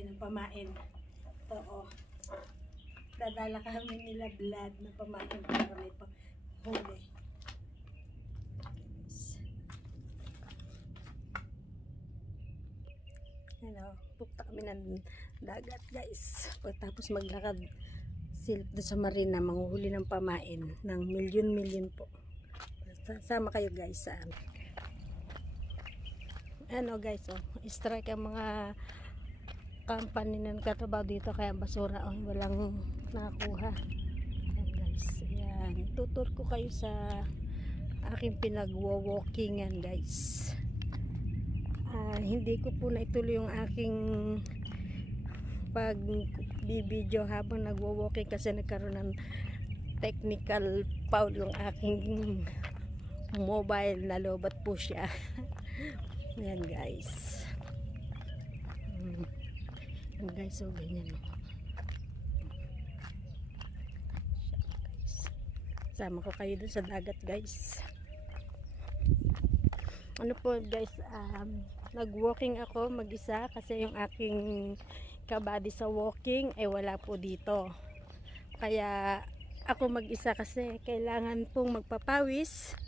tayo ng pamain. Ito, oh. Dadala kami nila blood na pamain para may panghuli. Ano, punta kami ng dagat guys. Pagkatapos maglakad silip doon sa marina, manghuhuli ng pamain ng milyon-milyon po. Sama kayo guys sa ano guys, oh, strike ang mga company na nagtatrabaho dito kaya basura, oh, walang nakuha. Ayan guys, ayan, tutur ko kayo sa aking pinag-walkingan guys. Hindi ko po na ituloy yung aking pag-video habang nagwo-walking kasi nagkaroon ng technical foul yung aking mobile, nalobat po siya. Ayan guys. Ayan guys, so ganyan. Sama ko kayo dun sa dagat guys. Ano po guys, nag-walking ako mag-isa kasi yung aking kabady sa walking ay wala po dito. Kaya ako mag-isa kasi kailangan pong magpapawis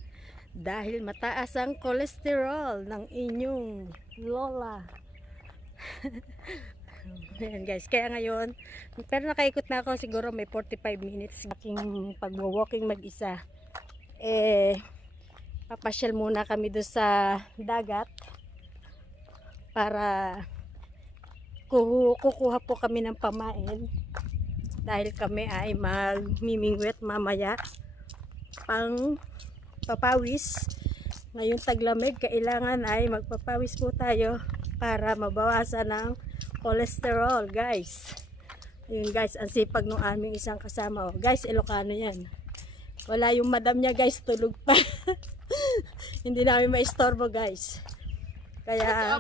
dahil mataas ang cholesterol ng inyong lola. Ayan guys, kaya ngayon, pero nakaikot na ako siguro may 45 minutes aking pag-walking mag-isa. Papasyal muna kami doon sa dagat para kukuha po kami ng pamain dahil kami ay magmimingwit mamaya pang papawis. Ngayon taglamig, kailangan ay magpapawis po tayo para mabawasan ng cholesterol guys. Ayun guys, ang sipag ng aming isang kasama, oh. Guys, Ilocano yan. Wala yung madam niya guys, tulog pa. Hindi namin maistorbo guys. Kaya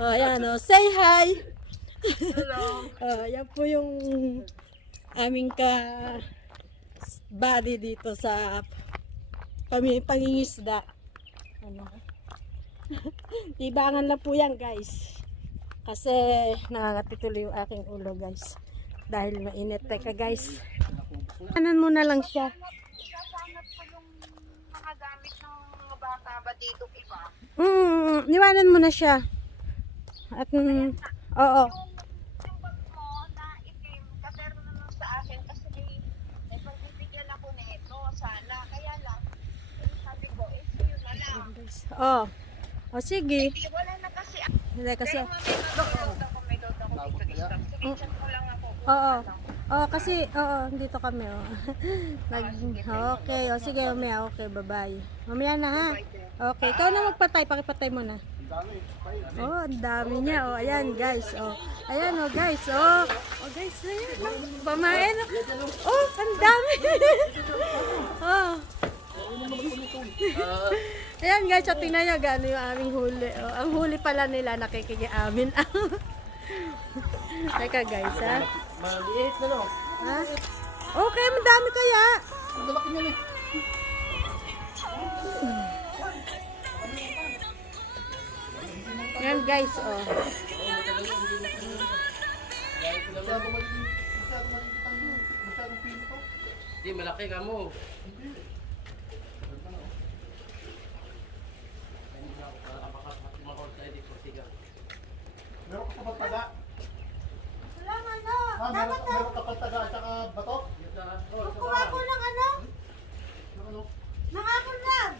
oh, ayan, oh, say hi. Hello. Oh, yan po yung aming body dito sa pangingisda. Ano? Tibangan lang po yan guys. Kasi nangangati yung aking ulo guys. Dahil mainit. Teka guys. Anan mo na lang siya. Sasanap ko yung mga gamit ng mga bata ba dito, iba? Niwanan mo na siya. At oo. Yung bag mo na itim, katero naman sa akin kasi may pagbibigyan ako nito sana. Kaya lang, sabi ko, yun na lang. Oh. O sige. Wala na kasi. Hindi kasi. Pero may load ako dito stock. Sige, chat mo lang ako. Oo. Oh, kasi dito kami oh. Okay, oh sige mamaya. Okay, bye-bye. Mamaya na ha. Okay, ikaw na magpatay, pakipatay mo na. Oh, ang dami niya. Oh, ayan guys. Oh. Ayan oh guys. Oh. Oh guys, ayan. Pamain. Oh, ang dami. Oh. Ayan guys, so tingnan nyo gano'n yung aming huli. Oh, ang huli pala nila nakikiamin. Teka guys ha. Maliit na no? Ha? Okay, madami kaya. Ang lalaki niya eh. Yan guys, oh. Hindi, malaki ka mo. Meron ka pa taga? Salamat no. Meron ka pa taga at saka bato? Kukuha ko ng ano? Ano? Ng apple lang.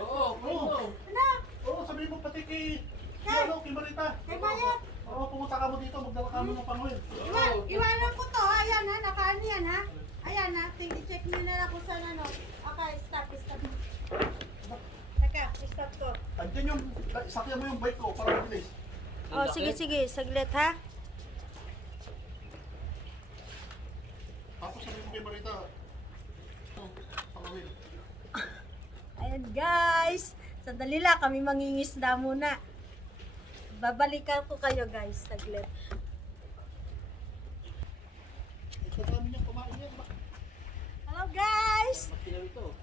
Oo, oo. Ano? Oo, sabihin mo pati kay Marita. Kay Bayat. Oo, pumunta ka mo dito, magdala ka mo ng panguhin. Iwanan ko to. Ayan ha, nakaano yan ha. Ayan ha, check nyo na lang kung saan ano. Okay, stop. Teka, stop ko. Andiyan yung, sakyan mo yung bike ko para mabilis. Oh, sige, saglit ha. Tapos sabihin mo kay Marita, panguhin. Ayan guys, sandali lang kami mangingisda muna. Babalikan ko kayo guys, saglit. Ito dami niya kumain yan. Hello guys! Matinaw ito.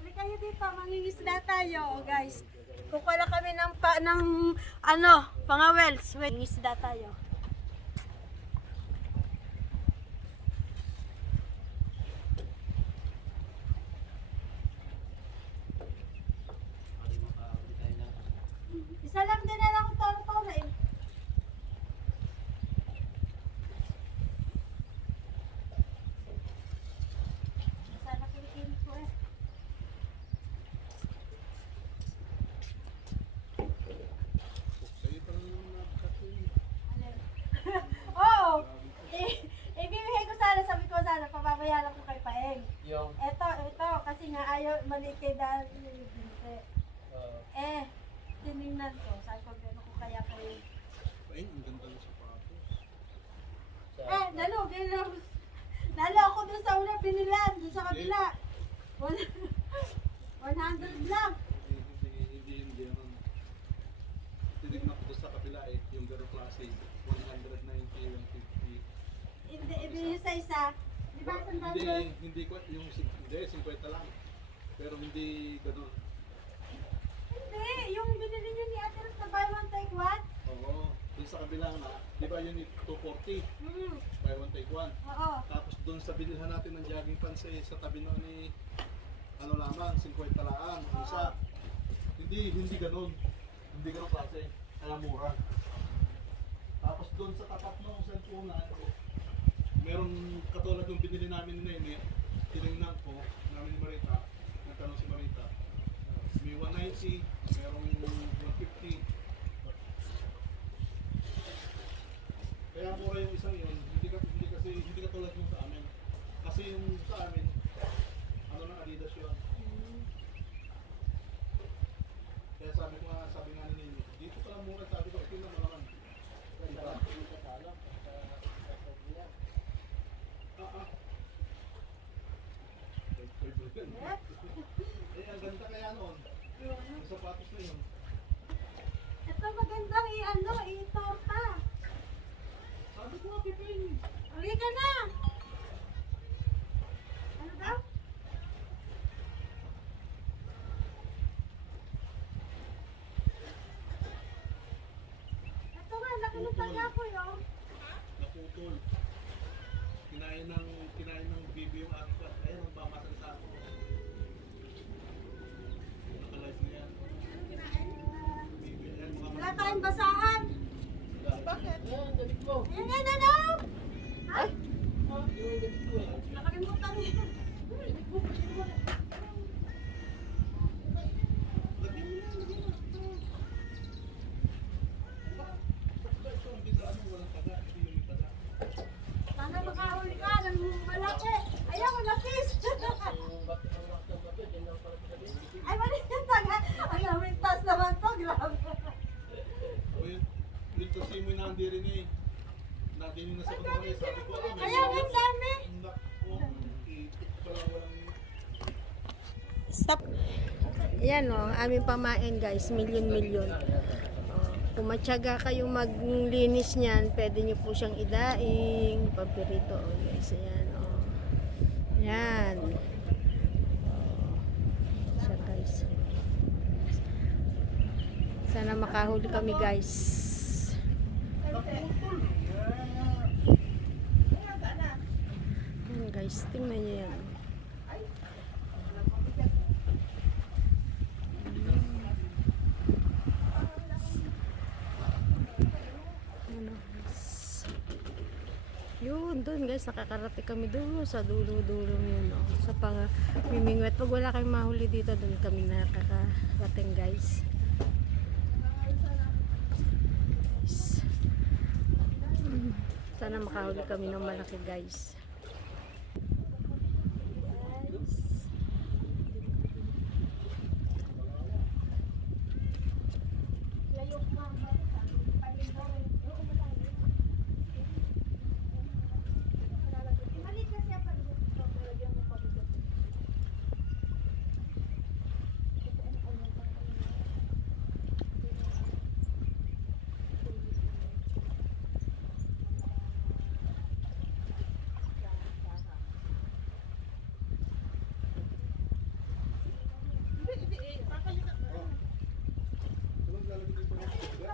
Hali kayo dito, mangingisda tayo guys. Kukuha lang kami ng pangawels. Mangingisda tayo. kay Dari Binte. Tinignan ko. Sabi ko, gano'n ko kaya kayo. Ay, ang ganda ng sapatos. Nalo ako doon sa una binilan, doon sa kabila. 100 lang. Hindi ano. Tinignan ko doon sa kabila yung garo klase. 190, 150. Hindi yung sa isa. Di ba sandal doon? Hindi ko, yung, hindi, 50 lang. Pero hindi ganun. Hindi, yung binili nyo ni Ate Ros na buy one take one. Oo, doon sa kabila na, di ba yun yung 240, buy one take one. Oo. Tapos doon sa binilhan natin ng jogging pants sa tabi noon ni, ano lamang, 50 lang, ang isa. Hindi ganun. Hindi ganun klase, kaya mura. Tapos doon sa tapat ng cellphone meron katulad yung binili namin ni Nene, tinignan ko, namin ni Marita, nagtanong si Marita, may 190, merong 150. Kaya mura yung isang yun, hindi katulad yung sa amin. Kasi yung sa amin, ano na Adidas yun. Kaya sabi nga ni Nene, dito pala mura, sabi ko, ito na naman. Ang ganda kaya noon. Yung sapatos na yun. Ito magandang i-torta. Sabi ko nga, Pipin. Uli ka na! Ano daw? Ito nga, laki ng taga ko yun. Naputol. Kinain ng bibi yung aking class. Ayan, ang pamasal sa ako. Naka-live na yan. Bibi, ayan, mga Wala tayong basahan. Bakit? Ayan, ano? Ay! Nakalimutan niya. Sana makahuli ka ng malaki. Ayaw, malakis. Ay, maliit taga. Ang namintas naman to. Grabe. Yung kasi mo nandi rin eh. Nandi rin na sa katawan eh. Sabi ko, Ayaw, ang dami. Stop. Yan o, ang aming pamain guys, milyon-milyon. Kung matyaga kayong maglinis niyan, pwede nyo po siyang idaing, paborito o guys, ayan o. Yan. Siya guys. Sana makahuli kami guys. Yan guys, tingnan nyo yan. Yun, doon guys, nakakarate kami doon sa dulo-dulo yun, no? Sa pang-mimingwet. Pag wala kayong mahuli dito, doon kami nakakarating guys. Sana makahuli kami ng malaki guys.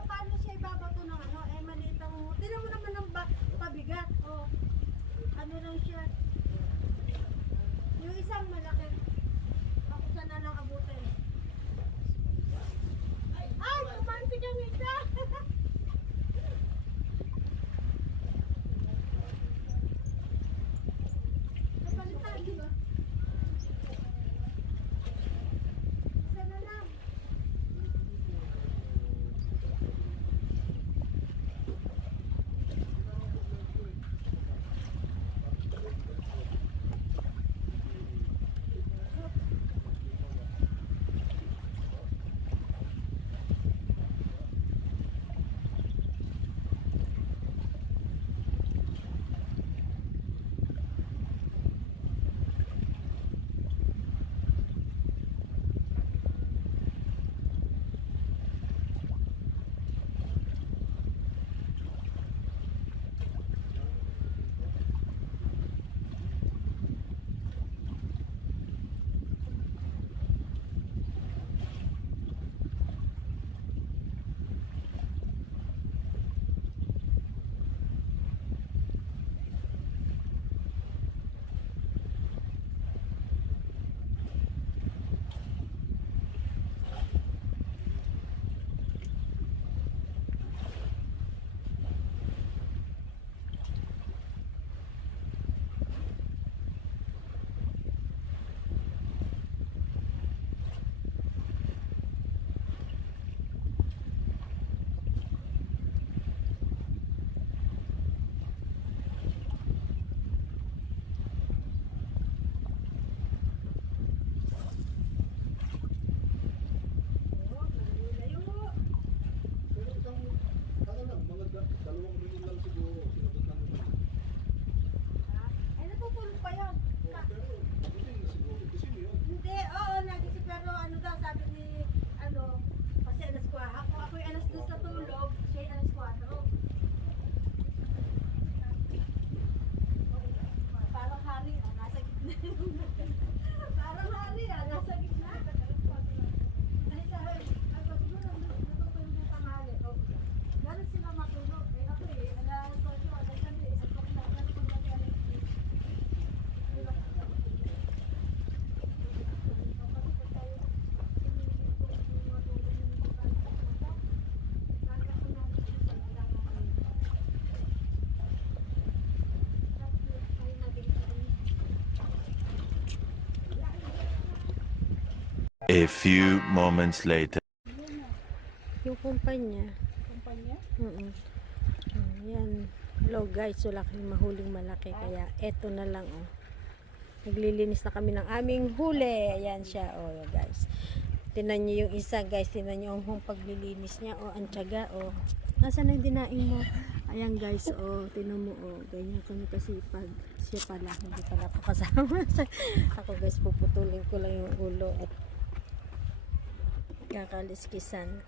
Paano siya ibabato ng ano? Maliit ang... Tinan mo naman ang pabigat. Ano lang siya. Yung isang malaki. Ako sana lang abutin. Ay! Kumanti kang isa! Napalitan, di ba? Isa na lang. A few moments later. Yung kumpanya. Kumpanya? Yan. Hello guys, wala kaming mahuling malaki. Kaya eto na lang oh. Naglilinis na kami ng aming huli. Ayan siya oh guys. Tinan nyo yung isa guys. Tinan nyo yung paglilinis niya. Oh, ang tiyaga oh. Nasaan na yung dinaing mo? Ayan guys oh. Tinan mo oh. Ganyan kami kasipag. Siya pala. Hindi pala ako kasama. Ako guys puputulin ko lang yung ulo at kakaliskisan.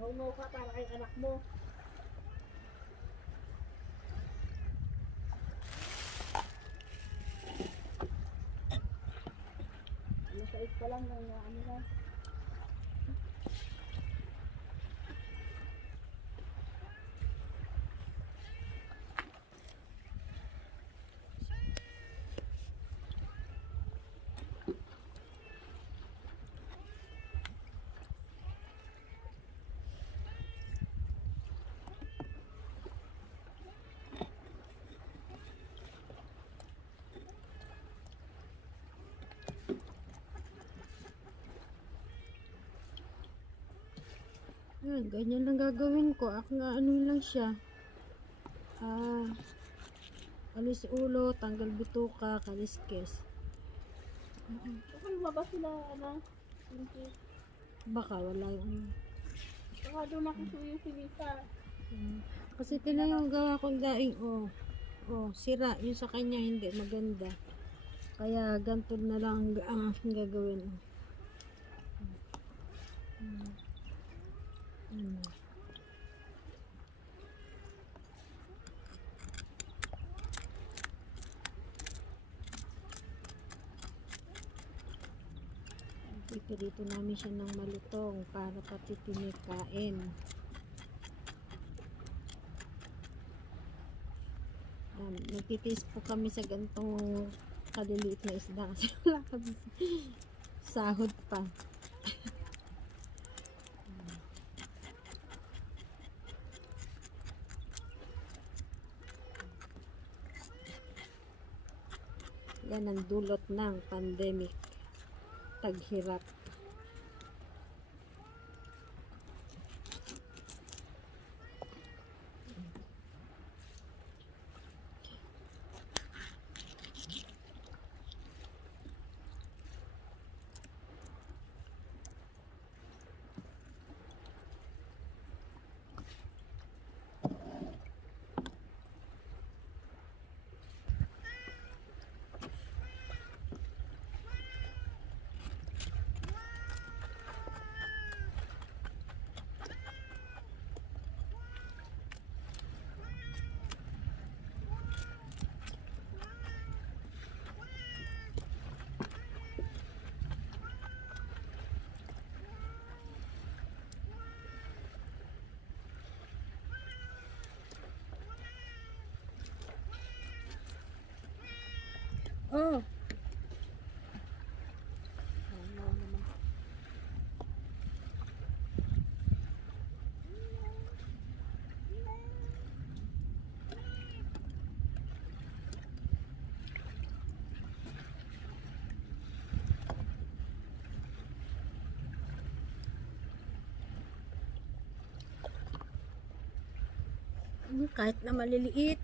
Maungaw ka para kay anak mo. Alas 8 pa lang ng ano na. Yan, ganyan lang gagawin ko. Ako nga ano lang siya. Alis ulo, tanggal bituka, kaliskis. Baka lumabas sila, ano? Baka wala yung Baka doon nakisuyo si Misa. kasi tinan yung gawa kong daing sira. Yung sa kanya hindi maganda. Kaya ganito na lang ang aking gagawin. Dito namin siya ng malutong para pati tinikain. Nagtitiis po kami sa gantong kaliliit na isda kasi wala kami sahod pa. Yan ang dulot ng pandemic. Taghirap. Oh. Kahit na maliliit.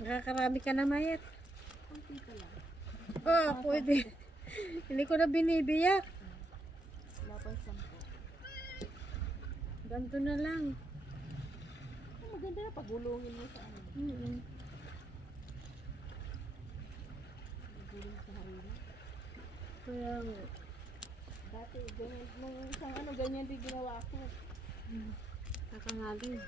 Nakakarami ka na, Mayet. Kunti pa lang. Pwede. Hindi ko na binibiyak. Wala pa 10. Ganto na lang. maganda na pagulungin mo sa ano. Pagulong sa harina. Kaya nga. Dati, ganyan, nung isang ano, ganyan din ginawa ko. Kakangaling.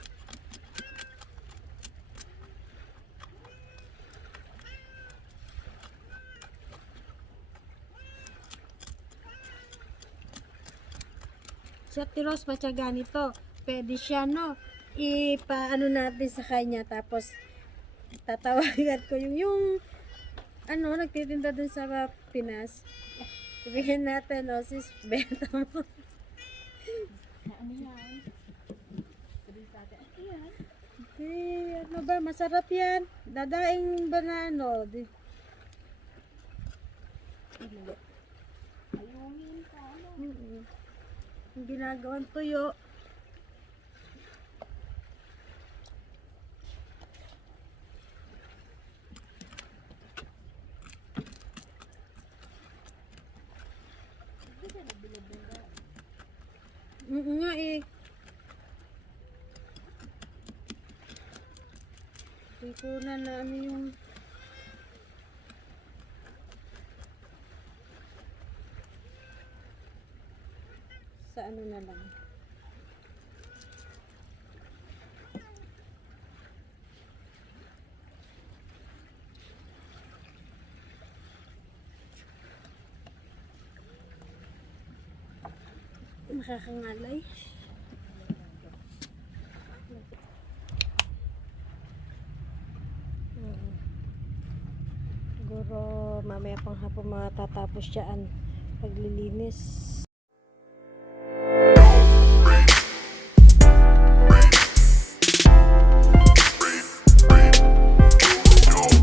Sa Tiros, matyaga nito. Pwede siya, no? Ipaano natin sa kanya. Tapos, tatawagan ko yung ano, nagtitinda dun sa Pinas. Sabihin natin, no, sis, benta mo. Na ano yan? Sabihin sa atin, ano yan? Ano ba, masarap yan. Dadaing banano. Hindi. Ayungin ka, ano? Yung ginagawang tuyo. Nga eh. Hindi ko na ano yung sa ano na lang. Nakakangalay. Siguro mamaya pang hapon matatapos dyan paglilinis.